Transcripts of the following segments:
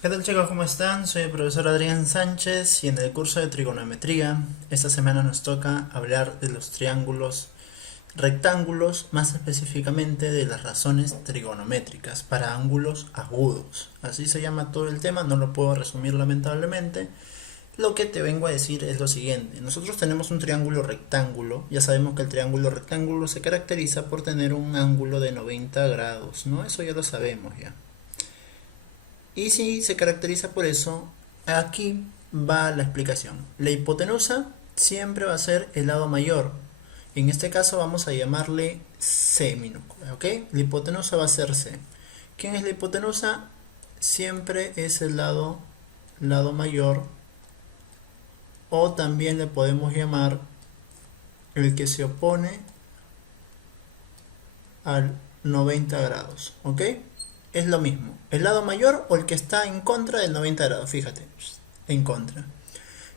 ¿Qué tal chicos? ¿Cómo están? Soy el profesor Adrián Sánchez y en el curso de trigonometría esta semana nos toca hablar de los triángulos rectángulos, más específicamente de las razones trigonométricas para ángulos agudos. Así se llama todo el tema, no lo puedo resumir lamentablemente. Lo que te vengo a decir es lo siguiente: nosotros tenemos un triángulo rectángulo, ya sabemos que el triángulo rectángulo se caracteriza por tener un ángulo de 90 grados, ¿no? Eso ya lo sabemos ya. Y si se caracteriza por eso, aquí va la explicación. La hipotenusa siempre va a ser el lado mayor. En este caso vamos a llamarle C minúscula, ¿ok? La hipotenusa va a ser C. ¿Quién es la hipotenusa? Siempre es el lado mayor, o también le podemos llamar el que se opone al 90 grados, ¿ok? Es lo mismo, el lado mayor o el que está en contra del 90 grados, fíjate, en contra.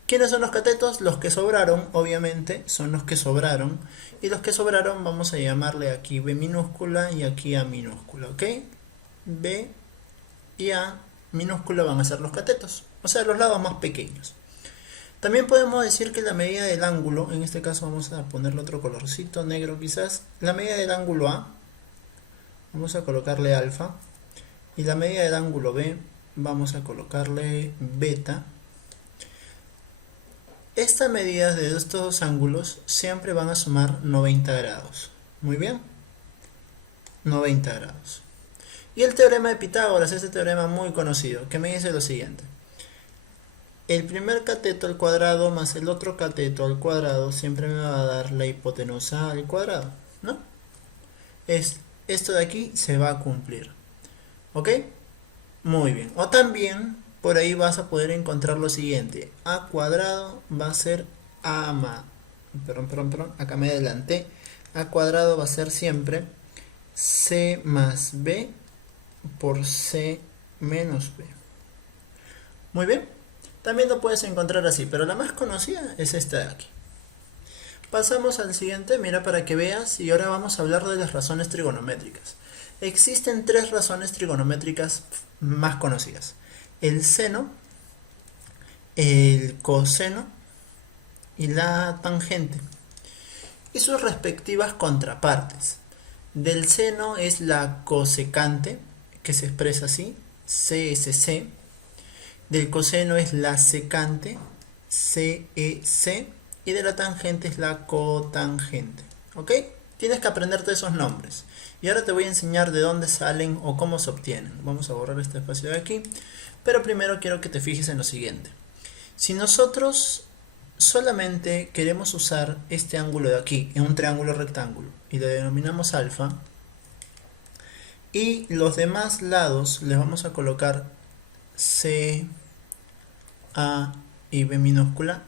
¿Quiénes son los catetos? Los que sobraron, obviamente, son los que sobraron. Y los que sobraron vamos a llamarle aquí B minúscula y aquí A minúscula, ¿ok? B y A minúscula van a ser los catetos, o sea, los lados más pequeños. También podemos decir que la medida del ángulo, en este caso vamos a ponerle otro colorcito negro quizás, la medida del ángulo A, vamos a colocarle alfa, y la medida del ángulo B vamos a colocarle beta. Estas medidas de estos dos ángulos siempre van a sumar 90 grados. Muy bien, 90 grados. Y el teorema de Pitágoras, este teorema muy conocido, que me dice lo siguiente: el primer cateto al cuadrado más el otro cateto al cuadrado siempre me va a dar la hipotenusa al cuadrado, ¿no? Esto de aquí se va a cumplir, ¿ok? Muy bien. O también por ahí vas a poder encontrar lo siguiente: a cuadrado va a ser a más, perdón, acá me adelanté. A cuadrado va a ser siempre c más b por c menos b. Muy bien. También lo puedes encontrar así, pero la más conocida es esta de aquí. Pasamos al siguiente, mira para que veas, y ahora vamos a hablar de las razones trigonométricas. Existen tres razones trigonométricas más conocidas: el seno, el coseno y la tangente, y sus respectivas contrapartes. Del seno es la cosecante, que se expresa así, CSC. Del coseno es la secante, CEC. Y de la tangente es la cotangente, ¿ok? Tienes que aprenderte esos nombres. Y ahora te voy a enseñar de dónde salen o cómo se obtienen. Vamos a borrar este espacio de aquí. Pero primero quiero que te fijes en lo siguiente. Si nosotros solamente queremos usar este ángulo de aquí en un triángulo rectángulo y le denominamos alfa, y los demás lados les vamos a colocar C, A y B minúscula,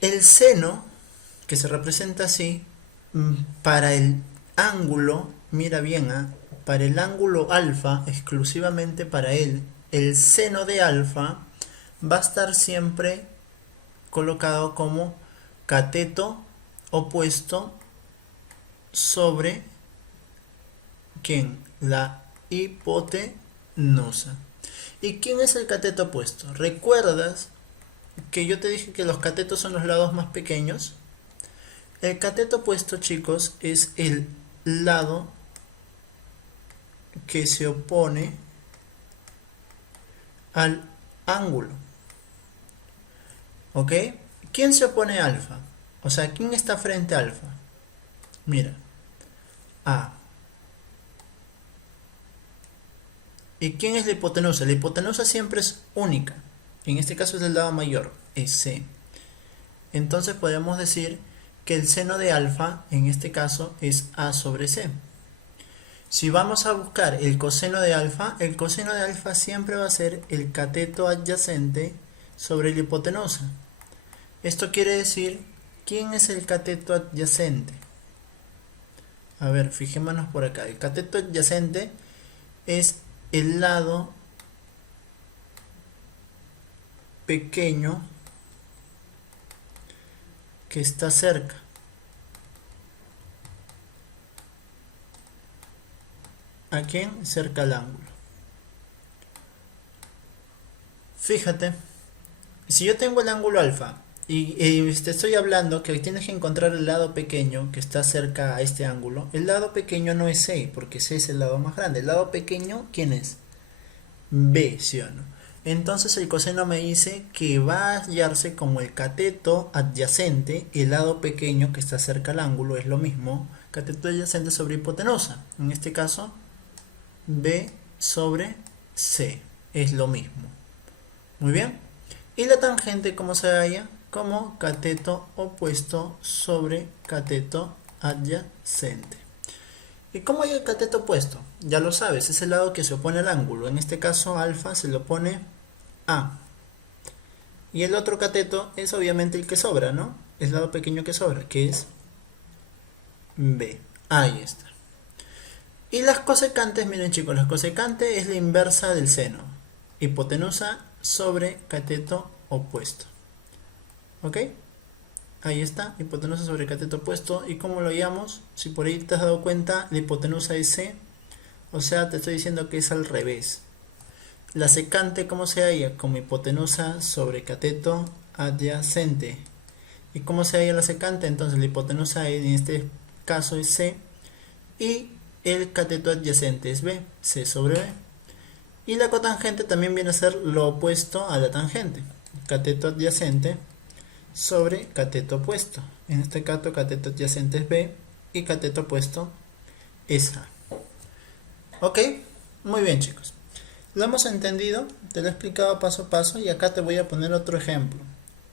el seno, que se representa así, para el ángulo, mira bien, para el ángulo alfa, exclusivamente para él, el seno de alfa va a estar siempre colocado como cateto opuesto sobre ¿quién? La hipotenusa. ¿Y quién es el cateto opuesto? ¿Recuerdas que yo te dije que los catetos son los lados más pequeños? El cateto opuesto, chicos, es el lado que se opone al ángulo, ¿ok? ¿Quién se opone a alfa? O sea, ¿quién está frente a alfa? Mira, A. ¿Y quién es la hipotenusa? La hipotenusa siempre es única. En este caso es el lado mayor, es C. Entonces podemos decir que el seno de alfa, en este caso, es A sobre C. Si vamos a buscar el coseno de alfa, el coseno de alfa siempre va a ser el cateto adyacente sobre la hipotenusa. Esto quiere decir, ¿quién es el cateto adyacente? A ver, fijémonos por acá. El cateto adyacente es el lado pequeño que está cerca. ¿A quién? Cerca al ángulo. Fíjate, si yo tengo el ángulo alfa y te estoy hablando que tienes que encontrar el lado pequeño que está cerca a este ángulo, el lado pequeño no es C, porque C es el lado más grande. El lado pequeño, ¿quién es? B, ¿sí o no? Entonces el coseno me dice que va a hallarse como el cateto adyacente, el lado pequeño que está cerca al ángulo es lo mismo, cateto adyacente sobre hipotenusa. En este caso, B sobre C es lo mismo. Muy bien. Y la tangente, ¿cómo se halla? Como cateto opuesto sobre cateto adyacente. ¿Y cómo hay el cateto opuesto? Ya lo sabes, es el lado que se opone al ángulo. En este caso, alfa se le opone a. Y el otro cateto es obviamente el que sobra, ¿no? Es el lado pequeño que sobra, que es B. Ahí está. Y las cosecantes, miren chicos, la cosecante es la inversa del seno. Hipotenusa sobre cateto opuesto. ¿Ok? Ahí está, hipotenusa sobre cateto opuesto. ¿Y cómo lo llamamos? Si por ahí te has dado cuenta, la hipotenusa es C. O sea, te estoy diciendo que es al revés. La secante, ¿cómo se halla? Como hipotenusa sobre cateto adyacente. ¿Y cómo se halla la secante? Entonces la hipotenusa en este caso es C. Y el cateto adyacente es B. C sobre B. Y la cotangente también viene a ser lo opuesto a la tangente. Cateto adyacente sobre cateto opuesto. En este caso, cateto adyacente es B y cateto opuesto es A. ¿Ok? Muy bien, chicos. Lo hemos entendido, te lo he explicado paso a paso y acá te voy a poner otro ejemplo.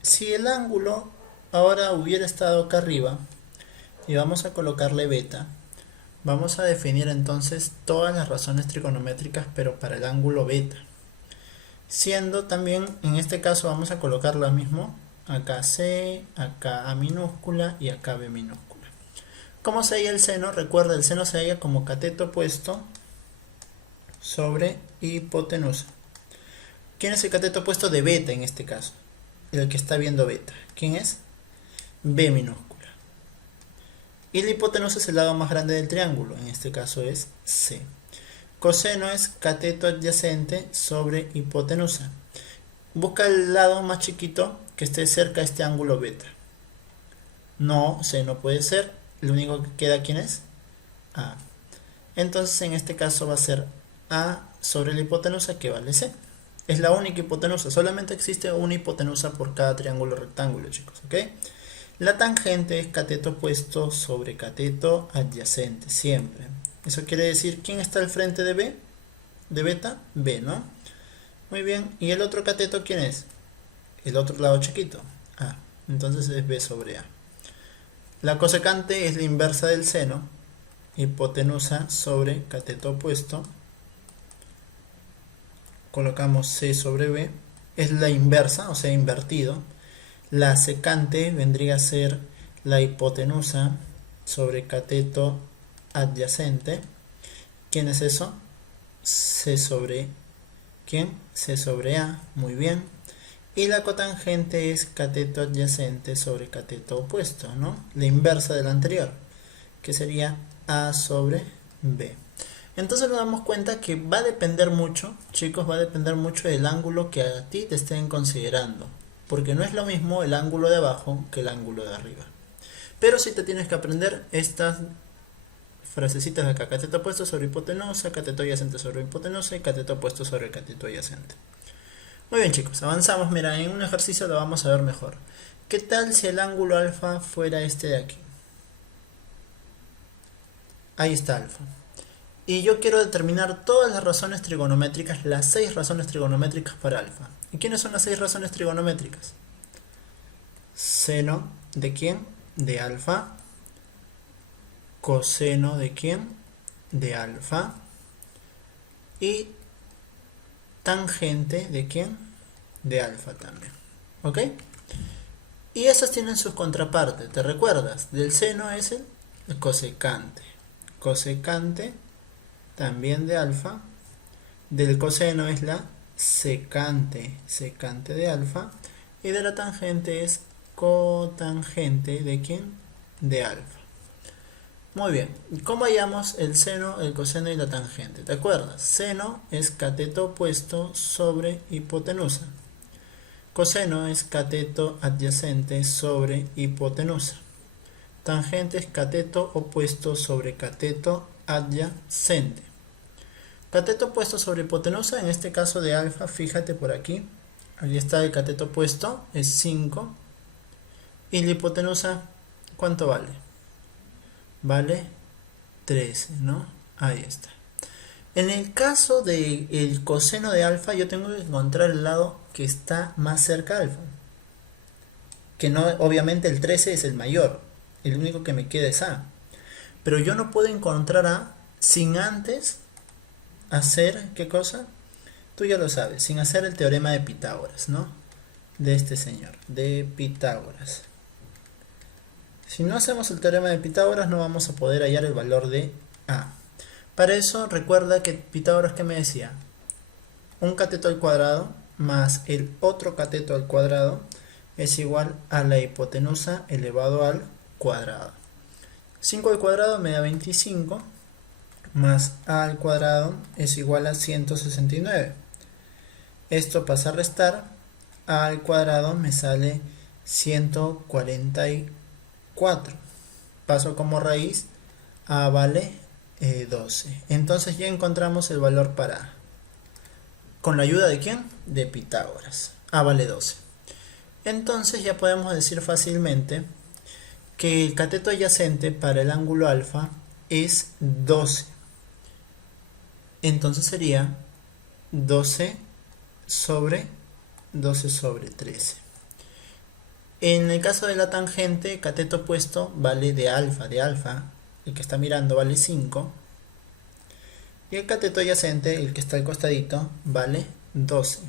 Si el ángulo ahora hubiera estado acá arriba y vamos a colocarle beta, vamos a definir entonces todas las razones trigonométricas pero para el ángulo beta. Siendo también, en este caso vamos a colocar lo mismo, acá C, acá A minúscula y acá B minúscula. ¿Cómo se halla el seno? Recuerda, el seno se halla como cateto opuesto sobre hipotenusa. ¿Quién es el cateto opuesto de beta en este caso? El que está viendo beta. ¿Quién es? B minúscula. Y la hipotenusa es el lado más grande del triángulo, en este caso es C. Coseno es cateto adyacente sobre hipotenusa. Busca el lado más chiquito que esté cerca a este ángulo beta. No, C no puede ser. Lo único que queda, ¿quién es? A. Entonces en este caso va a ser A sobre la hipotenusa, que vale C. Es la única hipotenusa. Solamente existe una hipotenusa por cada triángulo rectángulo, chicos. ¿Ok? La tangente es cateto opuesto sobre cateto adyacente. Siempre. Eso quiere decir, ¿quién está al frente de B? De beta, B, ¿no? Muy bien. ¿Y el otro cateto quién es? El otro lado chiquito, A. Entonces es B sobre A. La cosecante es la inversa del seno. Hipotenusa sobre cateto opuesto. Colocamos C sobre B. Es la inversa, o sea, invertido. La secante vendría a ser la hipotenusa sobre cateto adyacente. ¿Quién es eso? C sobre ¿quién? C sobre A, muy bien. Y la cotangente es cateto adyacente sobre cateto opuesto, ¿no? La inversa del anterior, que sería A sobre B. Entonces nos damos cuenta que va a depender mucho, chicos, va a depender mucho del ángulo que a ti te estén considerando. Porque no es lo mismo el ángulo de abajo que el ángulo de arriba. Pero sí te tienes que aprender estas frasecitas de acá. Cateto opuesto sobre hipotenusa, cateto adyacente sobre hipotenusa y cateto opuesto sobre cateto adyacente. Muy bien, chicos, avanzamos. Mira, en un ejercicio lo vamos a ver mejor. ¿Qué tal si el ángulo alfa fuera este de aquí? Ahí está alfa. Y yo quiero determinar todas las razones trigonométricas, las 6 razones trigonométricas para alfa. ¿Y quiénes son las 6 razones trigonométricas? Seno de quién? De alfa. Coseno de quién? De alfa. Y tangente de quién? De alfa también. ¿Ok? Y esas tienen sus contrapartes. ¿Te recuerdas? Del seno es el cosecante. Cosecante también de alfa. Del coseno es la secante. Secante de alfa. Y de la tangente es cotangente de quién? De alfa. Muy bien. ¿Cómo hallamos el seno, el coseno y la tangente? ¿Te acuerdas? Seno es cateto opuesto sobre hipotenusa. Coseno es cateto adyacente sobre hipotenusa. Tangente es cateto opuesto sobre cateto adyacente. Cateto opuesto sobre hipotenusa, en este caso de alfa, fíjate por aquí. Aquí está el cateto opuesto, es 5. Y la hipotenusa, ¿cuánto vale? Vale 13, ¿no? Ahí está. En el caso del coseno de alfa, yo tengo que encontrar el lado que está más cerca de alfa. Que no, obviamente el 13 es el mayor. El único que me queda es A. Pero yo no puedo encontrar A sin antes hacer, ¿qué cosa? Tú ya lo sabes, sin hacer el teorema de Pitágoras, ¿no? De este señor, de Pitágoras. Si no hacemos el teorema de Pitágoras no vamos a poder hallar el valor de A. Para eso recuerda que Pitágoras, ¿qué me decía? Un cateto al cuadrado más el otro cateto al cuadrado es igual a la hipotenusa elevado al cuadrado. 5 al cuadrado me da 25, más A al cuadrado es igual a 169. Esto pasa a restar, A al cuadrado me sale 144. Paso como raíz, A vale 12. Entonces ya encontramos el valor para A. ¿Con la ayuda de quién? De Pitágoras. A vale 12. Entonces ya podemos decir fácilmente que el cateto adyacente para el ángulo alfa es 12. Entonces sería 12 sobre 13. En el caso de la tangente, cateto opuesto vale de alfa, el que está mirando vale 5. Y el cateto adyacente, el que está al costadito, vale 12.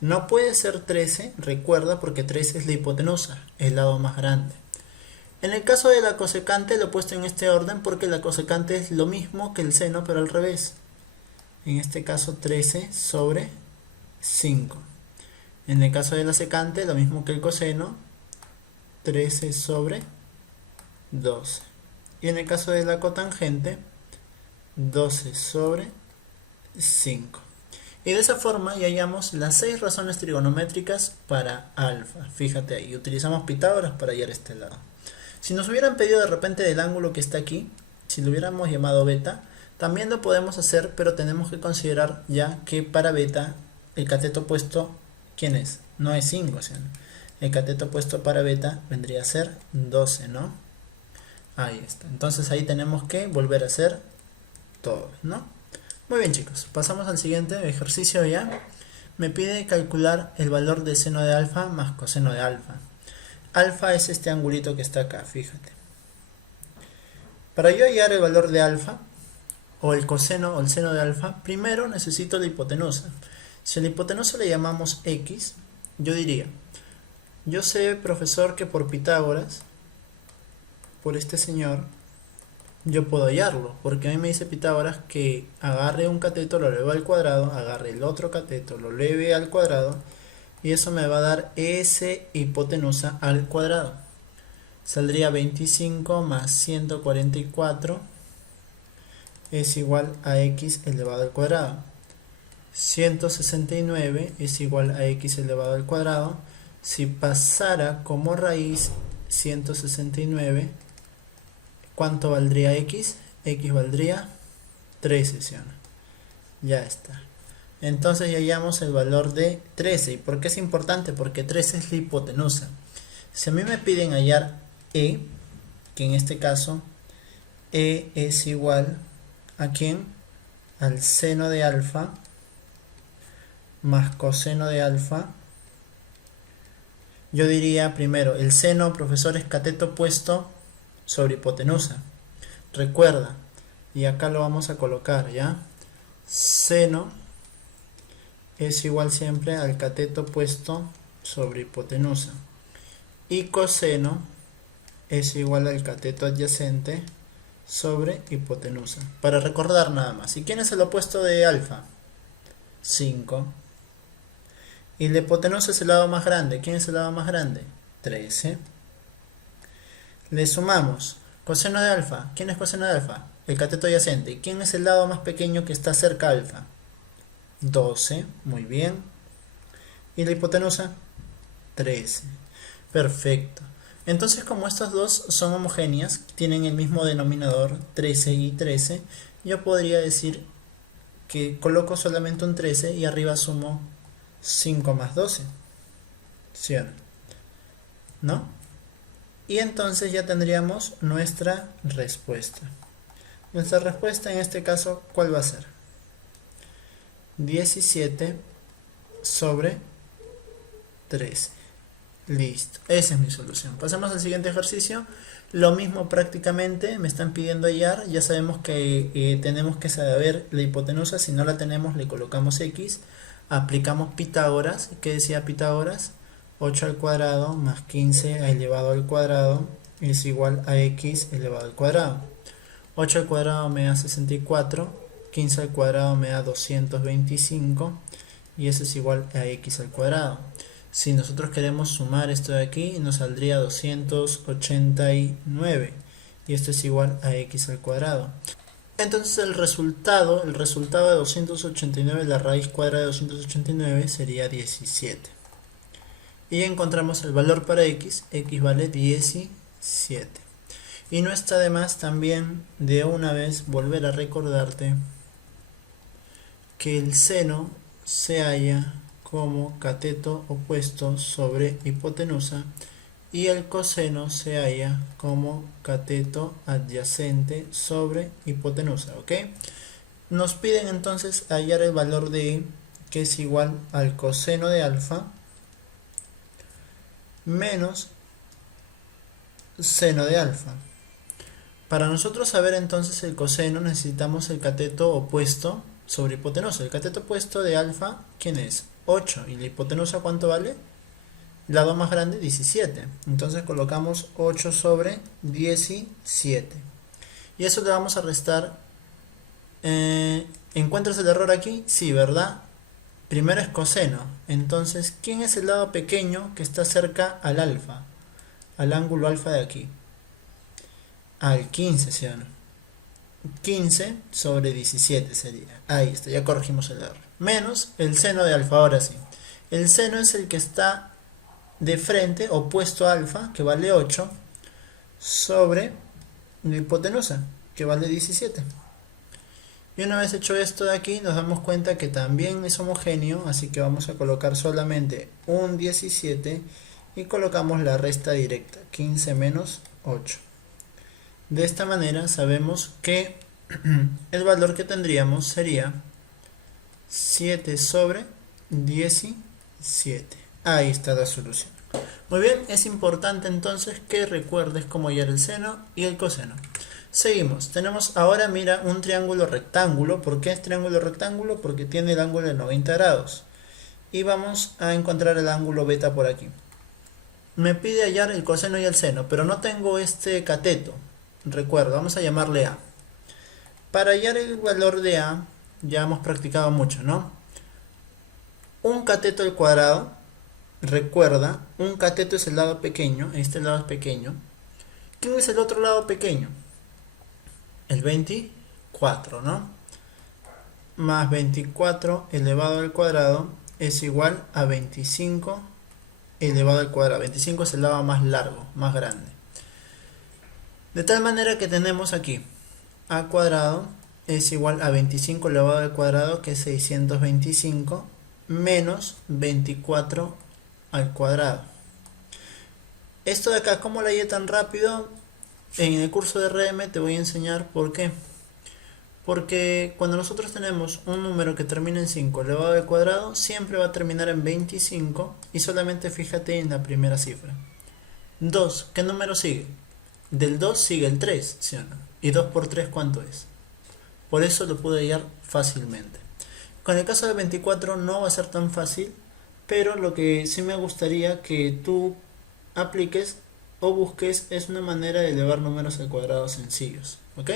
No puede ser 13, recuerda, porque 13 es la hipotenusa, el lado más grande. En el caso de la cosecante lo he puesto en este orden porque la cosecante es lo mismo que el seno, pero al revés. En este caso 13 sobre 5. En el caso de la secante lo mismo que el coseno, 13 sobre 12. Y en el caso de la cotangente, 12 sobre 5. Y de esa forma ya hallamos las 6 razones trigonométricas para alfa. Fíjate ahí, utilizamos Pitágoras para hallar este lado. Si nos hubieran pedido de repente del ángulo que está aquí, si lo hubiéramos llamado beta, también lo podemos hacer, pero tenemos que considerar ya que para beta el cateto opuesto, ¿quién es? No es 5, ¿sí? El cateto opuesto para beta vendría a ser 12, ¿no? Ahí está. Entonces ahí tenemos que volver a hacer todo, ¿no? Muy bien, chicos, pasamos al siguiente ejercicio ya. Me pide calcular el valor de seno de alfa más coseno de alfa. Alfa es este angulito que está acá, fíjate. Para yo hallar el valor de alfa, o el coseno o el seno de alfa, primero necesito la hipotenusa. Si a la hipotenusa le llamamos x, yo diría, yo sé, profesor, que por Pitágoras, por este señor, yo puedo hallarlo, porque a mí me dice Pitágoras que agarre un cateto, lo eleve al cuadrado, agarre el otro cateto, lo eleve al cuadrado, y eso me va a dar S hipotenusa al cuadrado. Saldría 25 más 144 es igual a x elevado al cuadrado. 169 es igual a x elevado al cuadrado. Si pasara como raíz 169, ¿cuánto valdría x? X valdría 13, ¿sí o no? Ya está. Entonces ya hallamos el valor de 13. ¿Y por qué es importante? Porque 13 es la hipotenusa. Si a mí me piden hallar E, que en este caso E es igual ¿a quién? Al seno de alfa más coseno de alfa. Yo diría primero, el seno, profesor, es cateto opuesto sobre hipotenusa. Recuerda, y acá lo vamos a colocar, ¿ya? Seno es igual siempre al cateto opuesto sobre hipotenusa. Y coseno es igual al cateto adyacente sobre hipotenusa. Para recordar nada más. ¿Y quién es el opuesto de alfa? 5. Y la hipotenusa es el lado más grande. ¿Quién es el lado más grande? 13. Le sumamos coseno de alfa. ¿Quién es coseno de alfa? El cateto adyacente. ¿Quién es el lado más pequeño que está cerca a alfa? 12. Muy bien. Y la hipotenusa, 13. Perfecto. Entonces, como estas dos son homogéneas, tienen el mismo denominador, 13 y 13, yo podría decir que coloco solamente un 13 y arriba sumo 5 más 12. ¿Sí o no? Y entonces ya tendríamos nuestra respuesta. Nuestra respuesta en este caso, ¿cuál va a ser? 17 sobre 13. Listo, esa es mi solución. Pasamos al siguiente ejercicio. Lo mismo prácticamente, me están pidiendo hallar. Ya sabemos que tenemos que saber la hipotenusa. Si no la tenemos, le colocamos x. Aplicamos Pitágoras. ¿Qué decía Pitágoras? 8 al cuadrado más 15 elevado al cuadrado es igual a x elevado al cuadrado. 8 al cuadrado me da 64, 15 al cuadrado me da 225 y eso es igual a x al cuadrado. Si nosotros queremos sumar esto de aquí, nos saldría 289 y esto es igual a x al cuadrado. Entonces el resultado de 289, la raíz cuadrada de 289 sería 17. Y encontramos el valor para x vale 17. Y no está de más también de una vez volver a recordarte que el seno se halla como cateto opuesto sobre hipotenusa y el coseno se halla como cateto adyacente sobre hipotenusa, ¿ok? Nos piden entonces hallar el valor de y, que es igual al coseno de alfa menos seno de alfa. Para nosotros saber entonces el coseno necesitamos el cateto opuesto sobre hipotenusa. El cateto opuesto de alfa, ¿quién es? 8. ¿Y la hipotenusa cuánto vale? Lado más grande, 17. Entonces colocamos 8 sobre 17. Y eso le vamos a restar. ¿Encuentras el error aquí? Sí, ¿verdad? Primero es coseno. Entonces, ¿quién es el lado pequeño que está cerca al alfa? Al ángulo alfa de aquí. Al 15, ¿sí o no? 15 sobre 17 sería. Ahí está, ya corregimos el error. Menos el seno de alfa, ahora sí. El seno es el que está de frente, opuesto a alfa, que vale 8, sobre la hipotenusa, que vale 17. Y una vez hecho esto de aquí, nos damos cuenta que también es homogéneo, así que vamos a colocar solamente un 17 y colocamos la resta directa, 15 menos 8. De esta manera sabemos que el valor que tendríamos sería 7 sobre 17. Ahí está la solución. Muy bien, es importante entonces que recuerdes cómo hallar el seno y el coseno. Seguimos, tenemos ahora, mira, un triángulo rectángulo. ¿Por qué es triángulo rectángulo? Porque tiene el ángulo de 90 grados. Y vamos a encontrar el ángulo beta por aquí. Me pide hallar el coseno y el seno, pero no tengo este cateto. Recuerda, vamos a llamarle A. Para hallar el valor de A, ya hemos practicado mucho, ¿no? Un cateto al cuadrado, recuerda, un cateto es el lado pequeño, este lado es pequeño. ¿Quién es el otro lado pequeño? El 24, ¿no? Más 24 elevado al cuadrado es igual a 25 elevado al cuadrado. 25 es el lado más largo, más grande. De tal manera que tenemos aquí a cuadrado es igual a 25 elevado al cuadrado, que es 625, menos 24 al cuadrado. Esto de acá, ¿cómo lo hallé tan rápido? En el curso de RM te voy a enseñar por qué. Porque cuando nosotros tenemos un número que termina en 5 elevado al cuadrado, siempre va a terminar en 25 y solamente fíjate en la primera cifra. 2, ¿qué número sigue? Del 2 sigue el 3, ¿sí o no? ¿Y 2 por 3 cuánto es? Por eso lo pude hallar fácilmente. Con el caso de 24 no va a ser tan fácil, pero lo que sí me gustaría que tú apliques o busques es una manera de elevar números al cuadrado sencillos, ¿ok?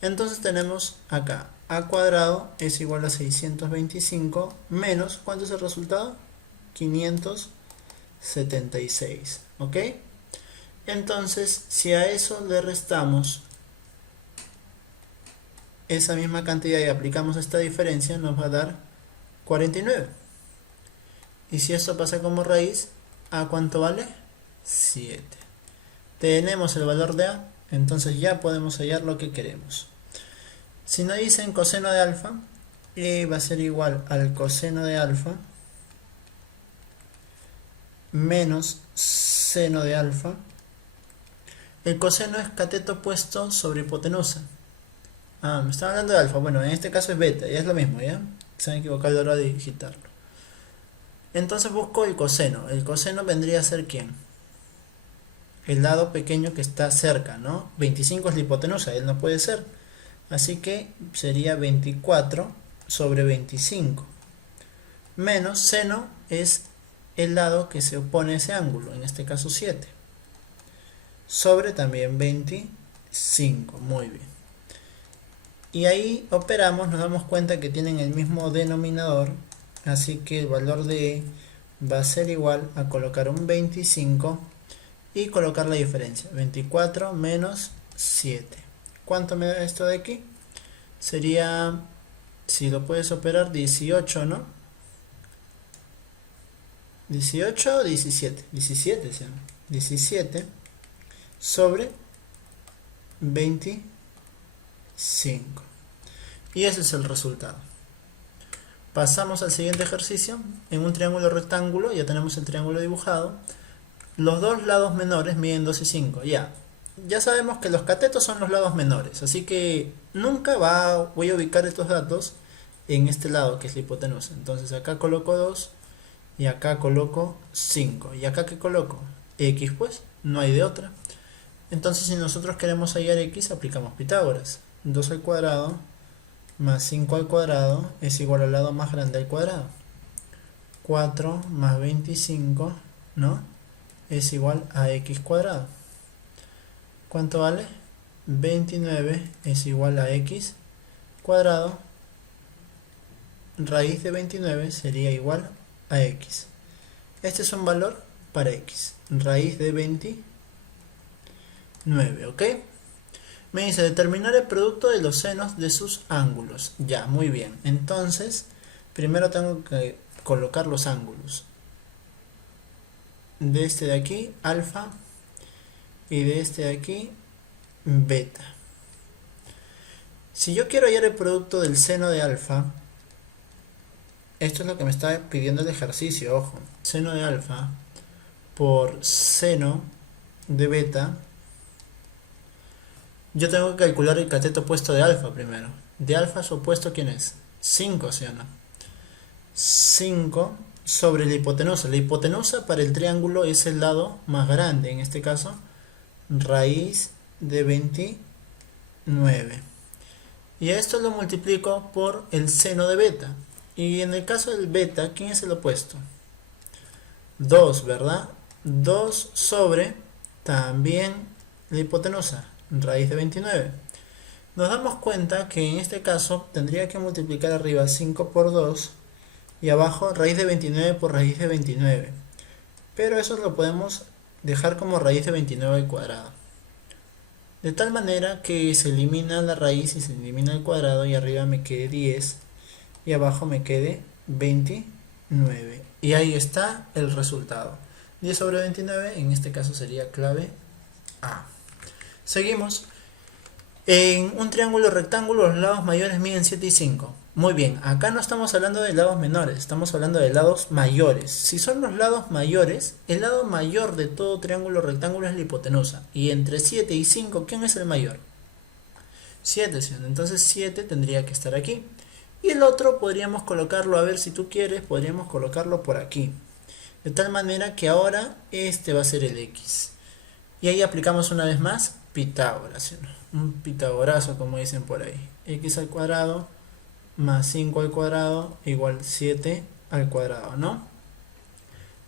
Entonces tenemos acá a cuadrado es igual a 625 menos, ¿cuánto es el resultado? 576, ¿ok? Entonces, si a eso le restamos esa misma cantidad y aplicamos esta diferencia, nos va a dar 49. Y si esto pasa como raíz, ¿a cuánto vale? 7. Tenemos el valor de A, entonces ya podemos hallar lo que queremos. Si nos dicen coseno de alfa, E va a ser igual al coseno de alfa menos seno de alfa. El coseno es cateto opuesto sobre hipotenusa. Ah, me estaba hablando de alfa. Bueno, en este caso es beta, ya es lo mismo, ¿ya? Se han equivocado a la hora de digitarlo. Entonces busco el coseno. El coseno vendría a ser ¿quién? El lado pequeño que está cerca, ¿no? 25 es la hipotenusa, él no puede ser. Así que sería 24 sobre 25. Menos seno es el lado que se opone a ese ángulo, en este caso 7. Sobre también 25, muy bien. Y ahí operamos, nos damos cuenta que tienen el mismo denominador, así que el valor de E va a ser igual a colocar un 25 y colocar la diferencia, 24 menos 7. ¿Cuánto me da esto de aquí? Sería, si lo puedes operar, 18, ¿no? 18 o 17, 17 se llama. 17 sobre 25. Y ese es el resultado. Pasamos al siguiente ejercicio. En un triángulo rectángulo, ya tenemos el triángulo dibujado. Los dos lados menores miden 2 y 5. Ya sabemos que los catetos son los lados menores, así que nunca voy a ubicar estos datos en este lado que es la hipotenusa. Entonces acá coloco 2 y acá coloco 5. ¿Y acá qué coloco? X, pues, no hay de otra. Entonces si nosotros queremos hallar X, aplicamos Pitágoras. 2 al cuadrado más 5 al cuadrado es igual al lado más grande al cuadrado. 4 más 25, ¿no? Es igual a X cuadrado. ¿Cuánto vale? 29 es igual a X cuadrado. Raíz de 29 sería igual a X. Este es un valor para X. Raíz de 29, ¿ok? Me dice determinar el producto de los senos de sus ángulos. Ya, muy bien. Entonces, primero tengo que colocar los ángulos. De este de aquí, alfa. Y de este de aquí, beta. Si yo quiero hallar el producto del seno de alfa, esto es lo que me está pidiendo el ejercicio, ojo. Seno de alfa por seno de beta. Yo tengo que calcular el cateto opuesto de alfa primero. De alfa su opuesto, ¿quién es? 5, ¿sí o no? 5 sobre la hipotenusa. La hipotenusa para el triángulo es el lado más grande, en este caso, raíz de 29. Y a esto lo multiplico por el seno de beta. Y en el caso del beta, ¿quién es el opuesto? 2, ¿verdad? 2 sobre también la hipotenusa, raíz de 29. Nos damos cuenta que en este caso tendría que multiplicar arriba 5 por 2 y abajo raíz de 29 por raíz de 29. Pero eso lo podemos dejar como raíz de 29 al cuadrado. De tal manera que se elimina la raíz y se elimina el cuadrado y arriba me quede 10 y abajo me quede 29. Y ahí está el resultado. 10 sobre 29, en este caso sería clave A. Seguimos. En un triángulo rectángulo los lados mayores miden 7 y 5. Muy bien, acá no estamos hablando de lados menores, estamos hablando de lados mayores. Si son los lados mayores, el lado mayor de todo triángulo rectángulo es la hipotenusa. Y entre 7 y 5, ¿quién es el mayor? 7, ¿sí? Entonces 7 tendría que estar aquí. Y el otro podríamos colocarlo, a ver si tú quieres, podríamos colocarlo por aquí. De tal manera que ahora este va a ser el X. Y ahí aplicamos una vez más Pitágoras, ¿sí? Un pitagorazo como dicen por ahí. X al cuadrado más 5 al cuadrado igual 7 al cuadrado, ¿no?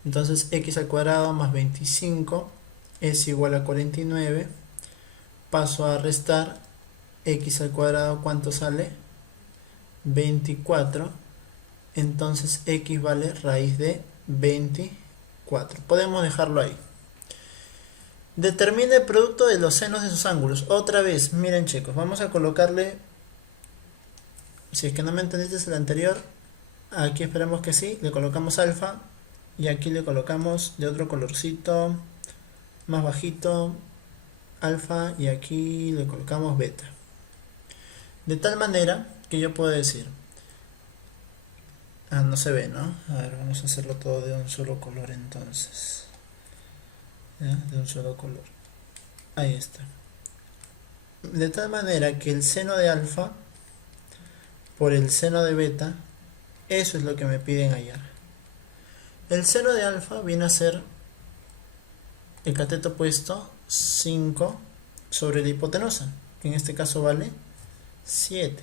Entonces X al cuadrado más 25 es igual a 49. Paso a restar. X al cuadrado, ¿cuánto sale? 24. Entonces X vale raíz de 24. Podemos dejarlo ahí. Determine el producto de los senos de sus ángulos. Otra vez, miren chicos, vamos a colocarle, si es que no me entendiste el anterior, aquí esperamos que sí, le colocamos alfa y aquí le colocamos de otro colorcito más bajito alfa y aquí le colocamos beta, de tal manera que yo puedo decir, no se ve, ¿no? A ver, vamos a hacerlo todo de un solo color entonces, ¿ya? De un solo color, ahí está, de tal manera que el seno de alfa por el seno de beta, eso es lo que me piden hallar. El seno de alfa viene a ser el cateto opuesto 5 sobre la hipotenusa, que en este caso vale 7.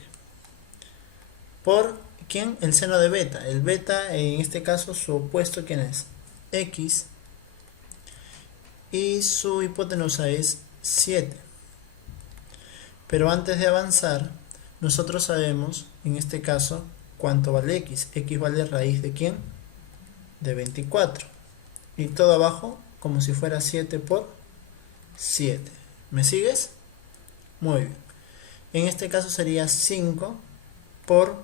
¿Por quién? El seno de beta. El beta, en este caso, su opuesto, ¿quién es? X. Y su hipotenusa es 7. Pero antes de avanzar, nosotros sabemos, en este caso, cuánto vale X. X vale raíz de ¿quién? De 24. Y todo abajo, como si fuera 7 por 7. ¿Me sigues? Muy bien. En este caso sería 5 por,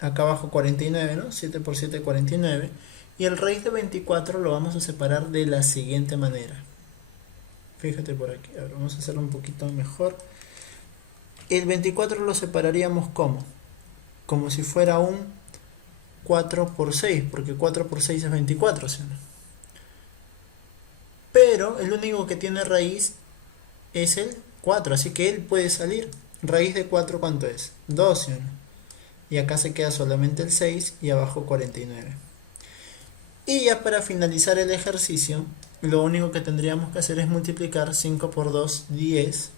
acá abajo 49, ¿no? 7 por 7, 49. Y el raíz de 24 lo vamos a separar de la siguiente manera. Fíjate por aquí. Ahora vamos a hacerlo un poquito mejor. El 24 lo separaríamos ¿cómo? Como si fuera un 4 por 6, porque 4 por 6 es 24, ¿sí o no? Pero el único que tiene raíz es el 4, así que él puede salir. Raíz de 4, ¿cuánto es? 2, ¿sí o no? Y acá se queda solamente el 6 y abajo 49. Y ya para finalizar el ejercicio, lo único que tendríamos que hacer es multiplicar 5 por 2, 10,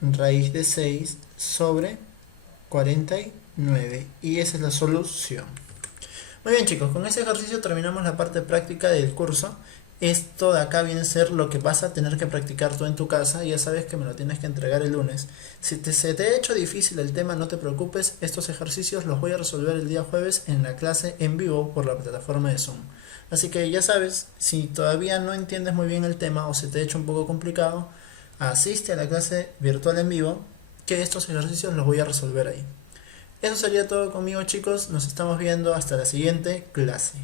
raíz de 6 sobre 49. Y esa es la solución. Muy bien, chicos, con ese ejercicio terminamos la parte práctica del curso. Esto de acá viene a ser lo que vas a tener que practicar tú en tu casa. Ya sabes que me lo tienes que entregar el lunes. Si se te ha hecho difícil el tema, no te preocupes. Estos ejercicios los voy a resolver el día jueves en la clase en vivo por la plataforma de Zoom. Así que ya sabes, si todavía no entiendes muy bien el tema o se te ha hecho un poco complicado, asiste a la clase virtual en vivo, que estos ejercicios los voy a resolver ahí. Eso sería todo conmigo, chicos. Nos estamos viendo hasta la siguiente clase.